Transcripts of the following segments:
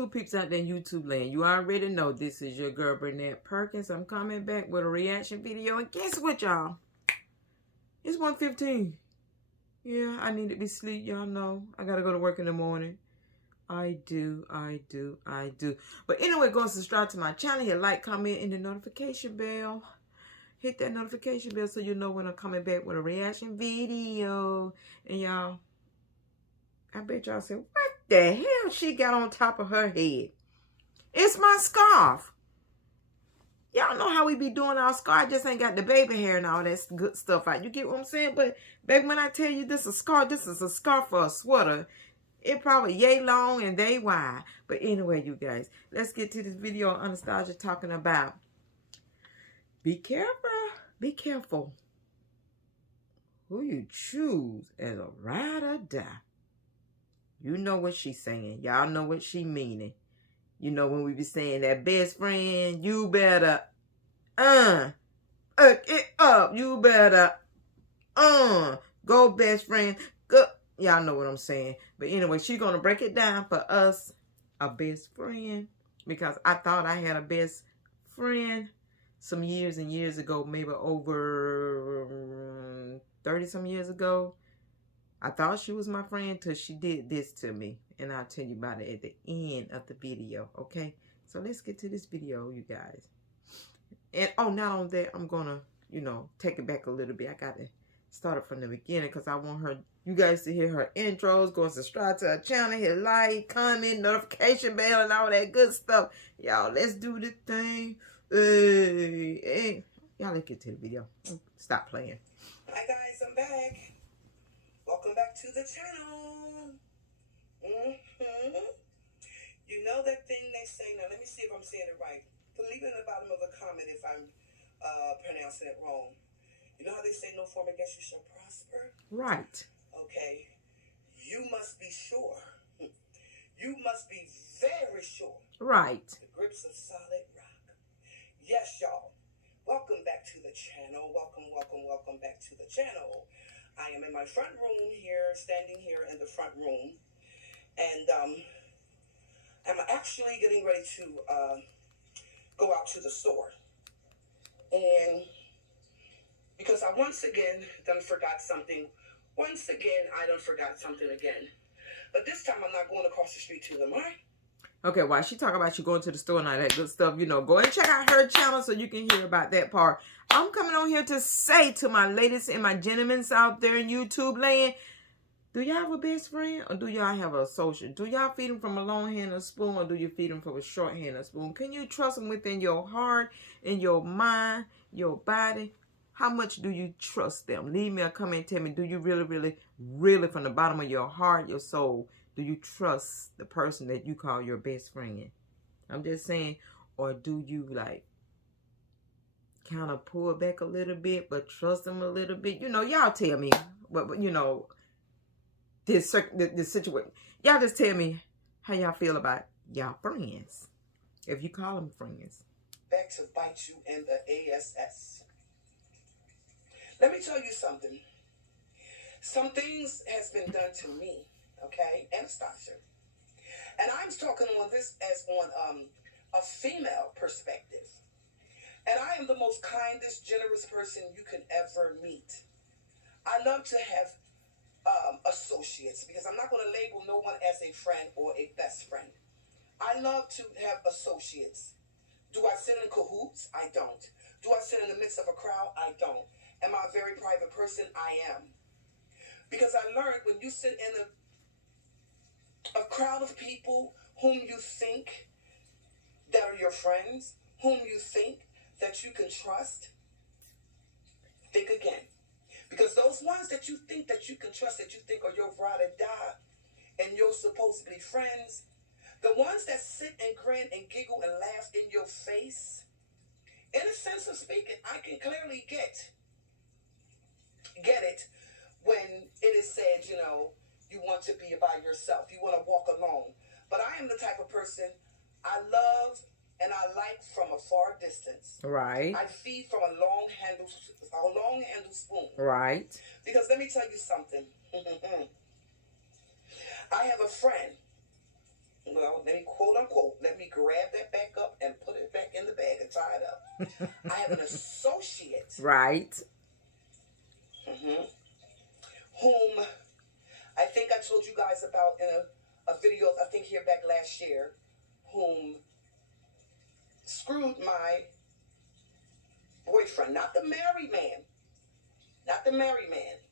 YouTube peeps out there in YouTube land, you already know this is your girl Burnett Perkins. I'm coming back with a reaction video. And guess what, y'all? It's 1:15. Yeah, I need to be asleep. Y'all know I got to go to work in the morning. I do. But anyway, go and subscribe to my channel. Hit like, comment, and the notification bell. Hit that notification bell so you know when I'm coming back with a reaction video. And y'all, I bet y'all say, what the hell she got on top of her head? It's my scarf. Y'all know how we be doing our scarf. I just ain't got the baby hair and all that good stuff out. You get what I'm saying? But back when I tell you this is a scarf, this is a scarf for a sweater. It probably yay long and they wide. But anyway, you guys, let's get to this video on Anastasia talking about be careful. Be careful who you choose as a ride or die. You know what she's saying. Y'all know what she meaning. You know when we be saying that best friend, you better it up. You better go best friend. Go. Y'all know what I'm saying. But anyway, she's gonna break it down for us, a best friend. Because I thought I had a best friend some years and years ago, maybe over 30 some years ago. I thought she was my friend till she did this to me. And I'll tell you about it at the end of the video, okay? So let's get to this video, you guys. And, oh, not only that, I'm going to, you know, take it back a little bit. I got to start it from the beginning because I want you guys to hear her intros. Go and subscribe to her channel. Hit like, comment, notification bell, and all that good stuff. Y'all, let's do the thing. Hey. Y'all, let's get to the video. Stop playing. Hi, guys. I'm back. Welcome back to the channel. You know that thing they say, now let me see if I'm saying it right. Leave it in the bottom of the comment if I'm pronouncing it wrong. You know how they say no form against you shall prosper? Right. Okay. You must be sure. You must be very sure. Right. The grips of solid rock. Yes, y'all. Welcome back to the channel. Welcome back to the channel. I am in my front room here, standing here in the front room. And I'm actually getting ready to go out to the store. And because I once again done forgot something. Once again, I done forgot something again. But this time I'm not going across the street to them, all right? Okay, while she talk about you going to the store and all that good stuff, you know, go and check out her channel so you can hear about that part. I'm coming on here to say to my ladies and my gentlemen out there in YouTube land, do y'all have a best friend or do y'all have a associate? Do y'all feed them from a long hand or spoon or do you feed them from a short hand or spoon? Can you trust them within your heart, in your mind, your body? How much do you trust them? Leave me a comment. Tell me, do you really from the bottom of your heart, your soul, do you trust the person that you call your best friend? I'm just saying, or do you like kind of pull back a little bit, but trust them a little bit? You know, y'all tell me. But you know, this situation. Y'all just tell me how y'all feel about y'all friends, if you call them friends. Back to bite you in the ass. Let me tell you something. Some things has been done to me. Okay, Anastasia. And I'm talking on this as on a female perspective. And I am the most kindest, generous person you can ever meet. I love to have associates because I'm not going to label no one as a friend or a best friend. I love to have associates. Do I sit in cahoots? I don't. Do I sit in the midst of a crowd? I don't. Am I a very private person? I am. Because I learned when you sit in a crowd of people whom you think that are your friends, whom you think that you can trust, think again. Because those ones that you think that you can trust, that you think are your ride or die, and you're supposed to be friends, the ones that sit and grin and giggle and laugh in your face, in a sense of speaking, I can clearly get it when it is said, you know, you want to be by yourself. You want to walk alone. But I am the type of person I love and I like from a far distance. Right. I feed from a long handle spoon. Right. Because let me tell you something. I have a friend. well, let me quote unquote, let me grab that back up and put it back in the bag and tie it up. I have an associate. Right. Whom I think I told you guys about in a video, I think here back last year, whom screwed my boyfriend, not the married man,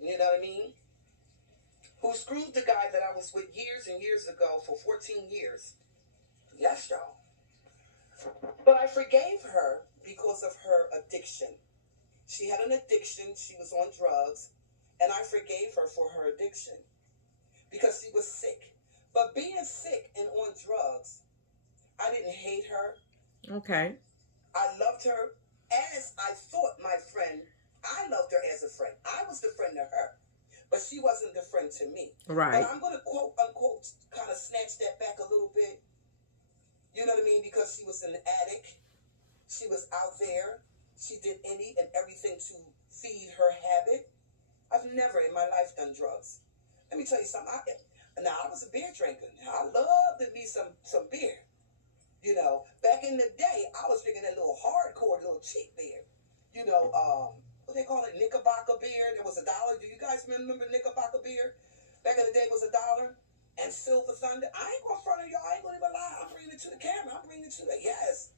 you know what I mean? Who screwed the guy that I was with years and years ago for 14 years. Yes, y'all. But I forgave her because of her addiction. She had an addiction. She was on drugs. And I forgave her for her addiction because she was sick. But being sick and on drugs, I didn't hate her. Okay. I loved her as I thought my friend. I loved her as a friend. I was the friend to her, but she wasn't the friend to me. Right. But I'm going to quote unquote kind of snatch that back a little bit. You know what I mean? Because she was an addict. She was out there. She did any and everything to feed her habit. I've never in my life done drugs. Let me tell you something. I was a beer drinker. I loved me some beer. You know, back in the day, I was drinking that little hardcore, little cheap beer. You know, what they call it, Knickerbocker beer. There was $1. Do you guys remember Knickerbocker beer? Back in the day, it was $1. And Silver Thunder. I ain't going to front of y'all. I ain't going to even lie. I'm bringing it to the camera. I'm bringing it to the, yes.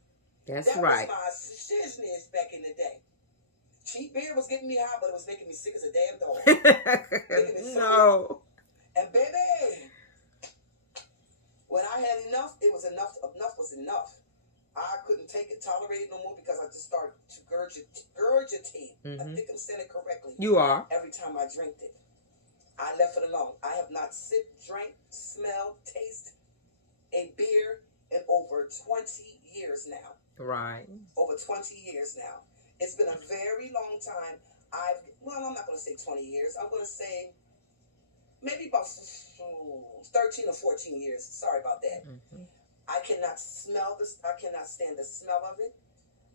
That's that right. That was my shizness back in the day. Cheap beer was getting me high, but it was making me sick as a damn dog. No. And baby, when I had enough, it was enough. Enough was enough. I couldn't take it, tolerate it no more because I just started to gurgitate. I think I'm saying it correctly. You are. Every time I drank it. I left it alone. I have not sipped, drank, smelled, tasted a beer in over 20 years now. Right. Over 20 years now. It's been a very long time. I'm not going to say 20 years. I'm going to say maybe about 13 or 14 years. Sorry about that. I cannot smell this. I cannot stand the smell of it.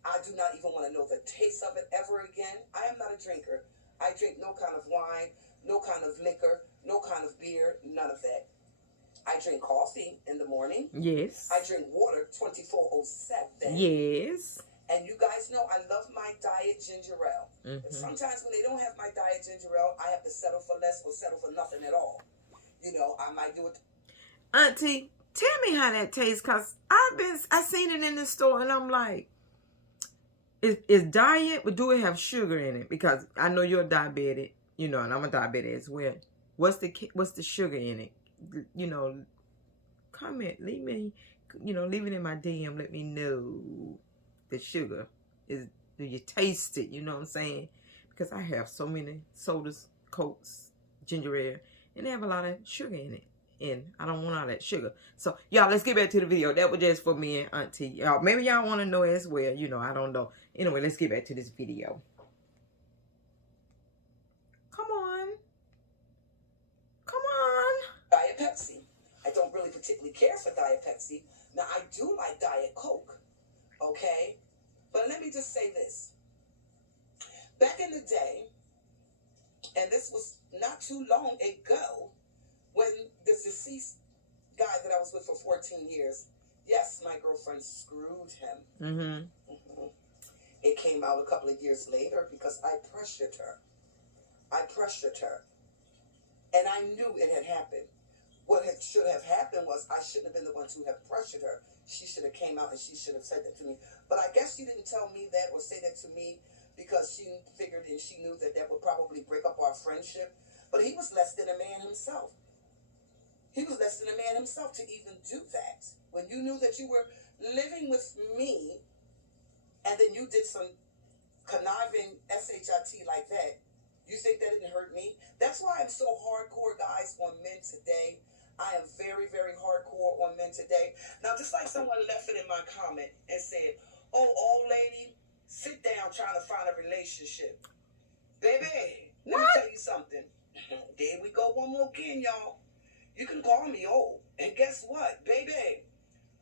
I do not even want to know the taste of it ever again. I am not a drinker. I drink no kind of wine, no kind of liquor, no kind of beer, none of that. I drink coffee in the morning. Yes. I drink water 24/7. Yes. And you guys know I love my diet ginger ale. And sometimes when they don't have my diet ginger ale, I have to settle for less or settle for nothing at all. You know, I might do it. Auntie, tell me how that tastes, cause I seen it in the store and I'm like, is diet, but do it have sugar in it? Because I know you're diabetic, you know, and I'm a diabetic as well. What's the sugar in it? You know, comment, leave it in my DM. Let me know the sugar is. Do you taste it? You know what I'm saying? Because I have so many sodas, Cokes, ginger ale, and they have a lot of sugar in it. And I don't want all that sugar. So, y'all, let's get back to the video. That was just for me and Auntie. Y'all, maybe y'all want to know as well. You know, I don't know. Anyway, let's get back to this video. Come on. Come on. Diet Pepsi. I don't really particularly care for Diet Pepsi. Now, I do like Diet Coke. Okay? But let me just say this. Back in the day, and this was not too long ago, when the deceased guy that I was with for 14 years, yes, my girlfriend screwed him. It came out a couple of years later because I pressured her. And I knew it had happened. What should have happened was I shouldn't have been the one to have pressured her. She should have came out and she should have said that to me. But I guess she didn't tell me that or say that to me because she figured and she knew that would probably break up our friendship. But he was less than a man himself. He was less than a man himself to even do that. When you knew that you were living with me and then you did some conniving SHIT like that, you think that didn't hurt me? That's why I'm so hardcore, guys, on men today. I am very, very hardcore on men today. Now, just like someone left it in my comment and said, oh, old lady, sit down trying to find a relationship. Baby, let me tell you something. There we go one more again, y'all. You can call me old. And guess what, baby?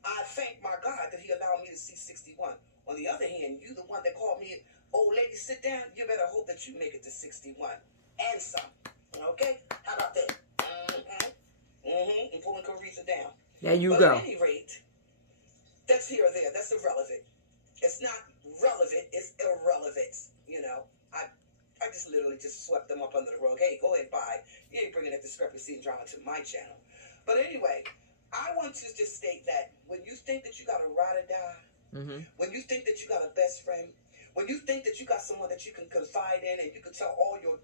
I thank my God that he allowed me to see 61. On the other hand, you the one that called me, old lady, sit down. You better hope that you make it to 61. And some. Okay? How about that? And pulling Carissa down. There you But go. at any rate, that's here or there. That's irrelevant. It's not relevant. It's irrelevant. You know, I just literally just swept them up under the rug. Hey, go ahead, bye. You ain't bringing that discrepancy and drama to my channel. But anyway, I want to just state that when you think that you got a ride or die, when you think that you got a best friend, when you think that you got someone that you can confide in and you can tell all your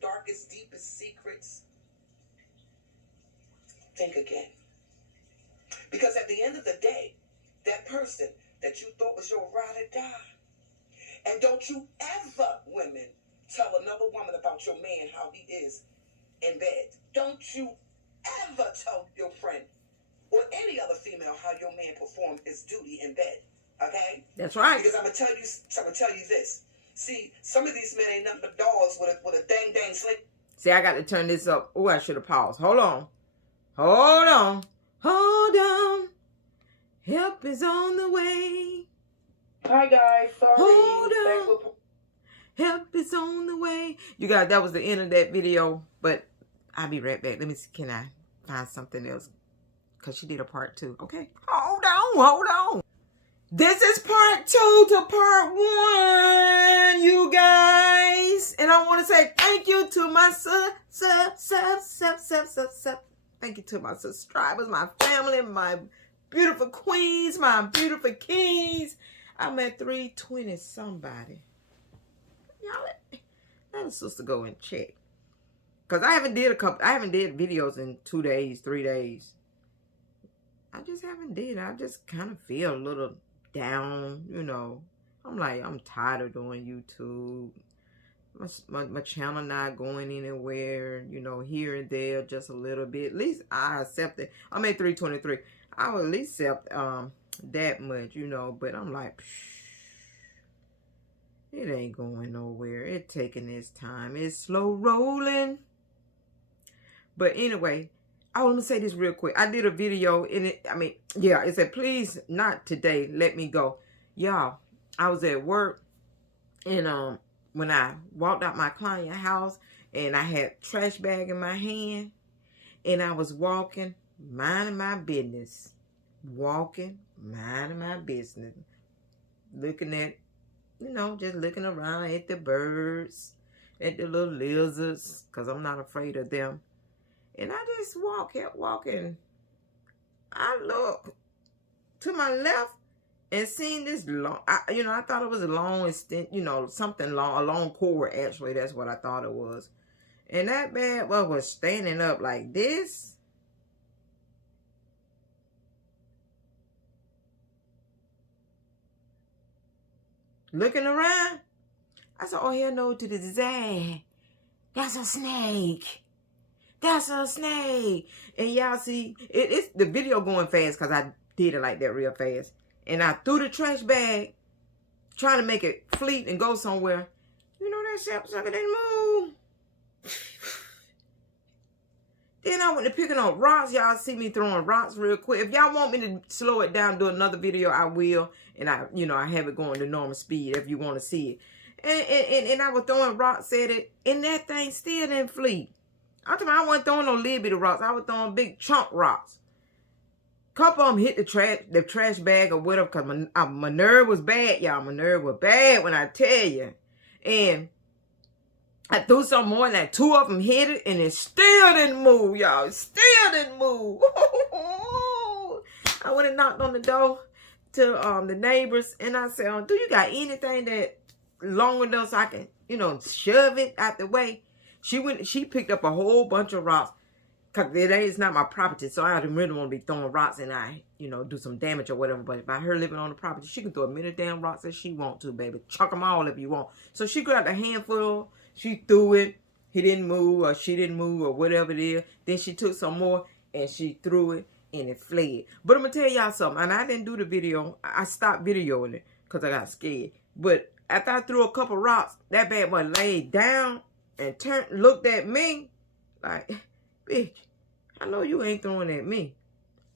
darkest, deepest secrets, think again. Because at the end of the day, that person that you thought was your ride or die, and don't you ever, women, tell another woman about your man how he is in bed. Don't you ever tell your friend or any other female how your man performed his duty in bed. Okay? That's right. Because I'm gonna tell you this. See, some of these men ain't nothing but dogs with a dang slick. See, I got to turn this up. Oh, I should have paused. Hold on. Hold on. Hold on. Help is on the way. Hi guys, sorry. Hold on. Help is on the way. You guys, that was the end of that video. But I'll be right back. Let me see. Can I find something else? Because she did a part 2. Okay. Hold on. This is part 2 to part 1, you guys. And I want to say thank you to my thank you to my subscribers, my family, my beautiful queens, my beautiful kings. I'm at 320 somebody. Y'all let the sister go and check. Because I haven't did videos in 2 days, 3 days. I just haven't did. I just kind of feel a little down, you know. I'm tired of doing YouTube. My channel not going anywhere, you know, here and there, just a little bit. At least I accept it. I'm at 323. I will at least accept that much, you know. But I'm like, it ain't going nowhere. It's taking its time. It's slow rolling. But anyway, I want to say this real quick. I did a video in it. It said, please, not today. Let me go. Y'all, I was at work. And when I walked out my client's house and I had trash bag in my hand. And I was walking, minding my business. Walking, minding my business. Looking at, you know, just looking around at the birds. At the little lizards. Because I'm not afraid of them. And I just kept walking. I looked to my left and seen this long, I thought it was a long extent, you know, something long, a long cord, actually. That's what I thought it was. And that bad boy was standing up like this. Looking around. I said, oh, hell no to the disaster. That's a snake. That's a snake. And y'all see, it's the video going fast because I did it like that real fast. And I threw the trash bag, trying to make it fleet and go somewhere. You know that sapsucker didn't move. Then I went to picking up rocks. Y'all see me throwing rocks real quick. If y'all want me to slow it down, do another video, I will. And I have it going to normal speed if you want to see it. And I was throwing rocks at it, and that thing still didn't flee. I wasn't throwing no little bitty rocks. I was throwing big chunk rocks. Couple of them hit the trash bag or whatever, because my nerve was bad, y'all. My nerve was bad when I tell you. And I threw some more, and like 2 of them hit it, and it still didn't move, y'all. It still didn't move. I went and knocked on the door to the neighbors, and I said, do you got anything that long enough so I can, shove it out the way? She picked up a whole bunch of rocks. Because it's not my property, so I didn't really want to be throwing rocks and do some damage or whatever. But by her living on the property, she can throw as many damn rocks as she want to, baby. Chuck them all if you want. So she grabbed a handful, she threw it, he didn't move, or she didn't move, or whatever it is. Then she took some more, and she threw it, and it fled. But I'm going to tell y'all something, and I didn't do the video. I stopped videoing it because I got scared. But after I threw a couple rocks, that bad boy laid down and looked at me like, bitch, I know you ain't throwing at me.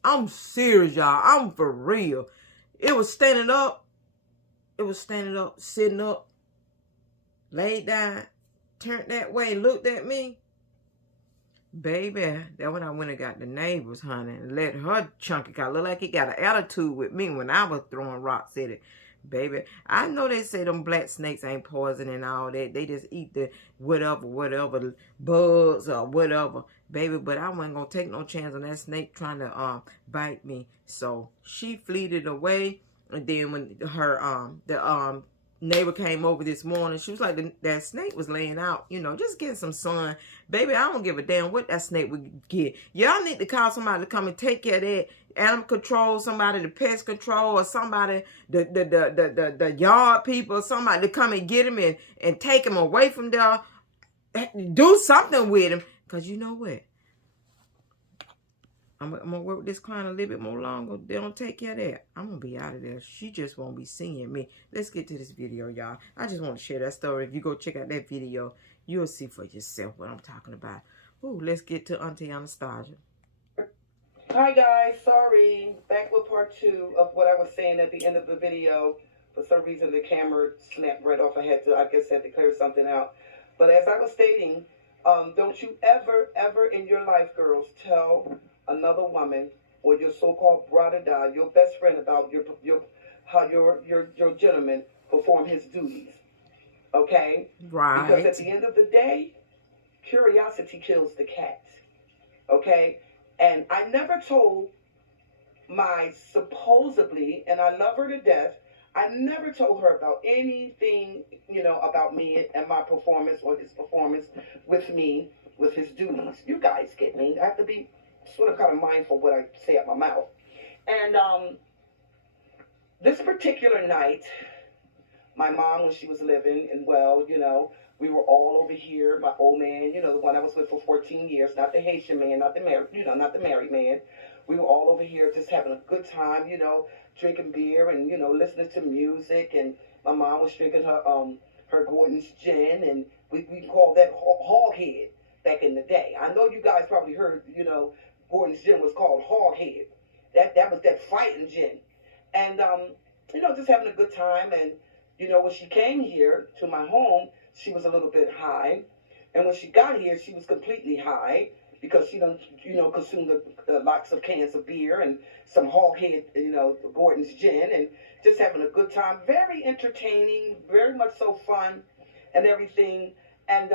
I'm serious, y'all. I'm for real. It was standing up. It was standing up, sitting up, laid down, turned that way, looked at me. Baby, that when I went and got the neighbors, honey, and let her chunky car look like he got an attitude with me when I was throwing rocks at it. Baby, I know they say them black snakes ain't poison and all that. They just eat the whatever, bugs or whatever. Baby, but I wasn't going to take no chance on that snake trying to bite me. So she fleeted away. And then when the neighbor came over this morning, she was like, that snake was laying out, just getting some sun. Baby, I don't give a damn what that snake would get. Y'all need to call somebody to come and take care of that. Animal control, somebody, the pest control, or somebody, the yard people, somebody to come and get him and take him away from there. Do something with him. Because you know what? I'm going to work with this client a little bit more longer. They don't take care of that. I'm going to be out of there. She just won't be seeing me. Let's get to this video, y'all. I just want to share that story. If you go check out that video, you'll see for yourself what I'm talking about. Ooh, let's get to Auntie Anastasia. Hi, guys. Sorry. Back with part 2 of what I was saying at the end of the video. For some reason, the camera snapped right off. I had to clear something out. But as I was stating, don't you ever in your life, girls, tell another woman or your so-called brother, your best friend, about how your gentleman perform his duties. Okay? Right. Because at the end of the day, curiosity kills the cat. Okay? And I never told my supposedly, and I love her to death, I never told her about anything, about me and my performance or his performance with me, with his duties. You guys get me. I have to be sort of kind of mindful what I say out my mouth. And this particular night, my mom, when she was living and well, we were all over here. My old man, the one I was with for 14 years, not the Haitian man, not the married man. We were all over here just having a good time, drinking beer and, listening to music. And my mom was drinking her Gordon's gin, and we called that hog head back in the day. I know you guys probably heard, Gordon's gin was called hog head. That was that fighting gin. And, just having a good time. And, when she came here to my home, she was a little bit high. And when she got here, she was completely high because she done, consumed lots of cans of beer and some hoghead, Gordon's gin, and just having a good time. Very entertaining, very much so fun and everything. And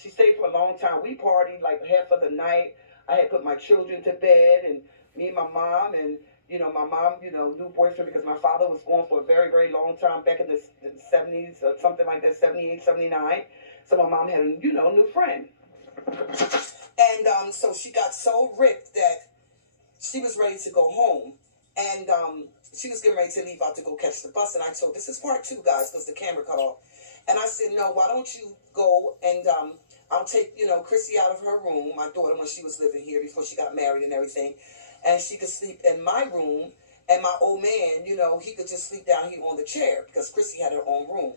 she stayed for a long time. We partied like half of the night. I had put my children to bed, and me and my mom, and my mom, new boyfriend, because my father was gone for a very, very long time back in the 70s or something like that, 78, 79. So my mom had a, new friend. And so she got so ripped that she was ready to go home. And she was getting ready to leave out to go catch the bus. And I told, this is part 2, guys, because the camera cut off. And I said, no, why don't you go and I'll take, Chrissy out of her room, my daughter, when she was living here before she got married and everything. And she could sleep in my room, and my old man, he could just sleep down here on the chair because Chrissy had her own room.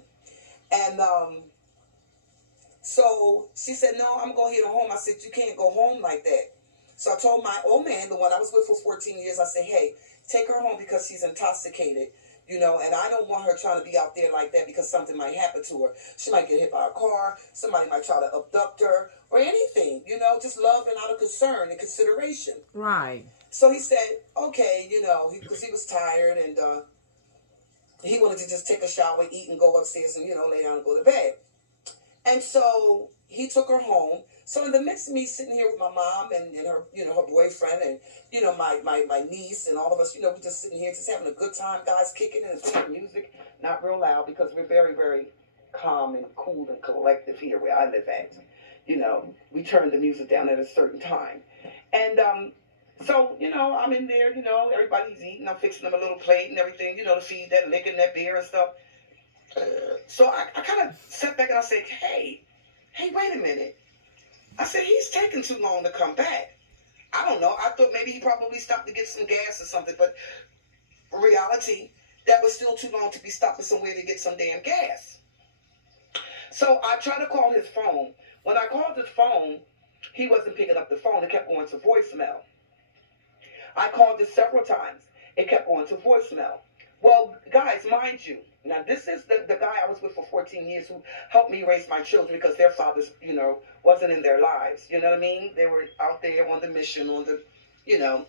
And so she said, no, I'm going to head home. I said, you can't go home like that. So I told my old man, the one I was with for 14 years, I said, hey, take her home because she's intoxicated, and I don't want her trying to be out there like that because something might happen to her. She might get hit by a car. Somebody might try to abduct her or anything, just love and out of concern and consideration. Right. So he said, okay, because he was tired and he wanted to just take a shower, eat, and go upstairs and, lay down and go to bed. And so he took her home. So in the midst of me sitting here with my mom and her, her boyfriend and, my niece and all of us, we're just sitting here just having a good time, guys, kicking and playing music, not real loud because we're very, very calm and cool and collective here where I live at. We turn the music down at a certain time. And, so, I'm in there, everybody's eating. I'm fixing them a little plate and everything, to feed that liquor and that beer and stuff. So I kind of sat back and I said, hey, wait a minute. I said, he's taking too long to come back. I don't know. I thought maybe he probably stopped to get some gas or something. But reality, that was still too long to be stopping somewhere to get some damn gas. So I tried to call his phone. When I called his phone, he wasn't picking up the phone. It kept going to voicemail. I called it several times. It kept going to voicemail. Well, guys, mind you, Now, this is the guy I was with for 14 years who helped me raise my children because their fathers, you know, wasn't in their lives. You know what I mean? They were out there on the mission, on the, you know,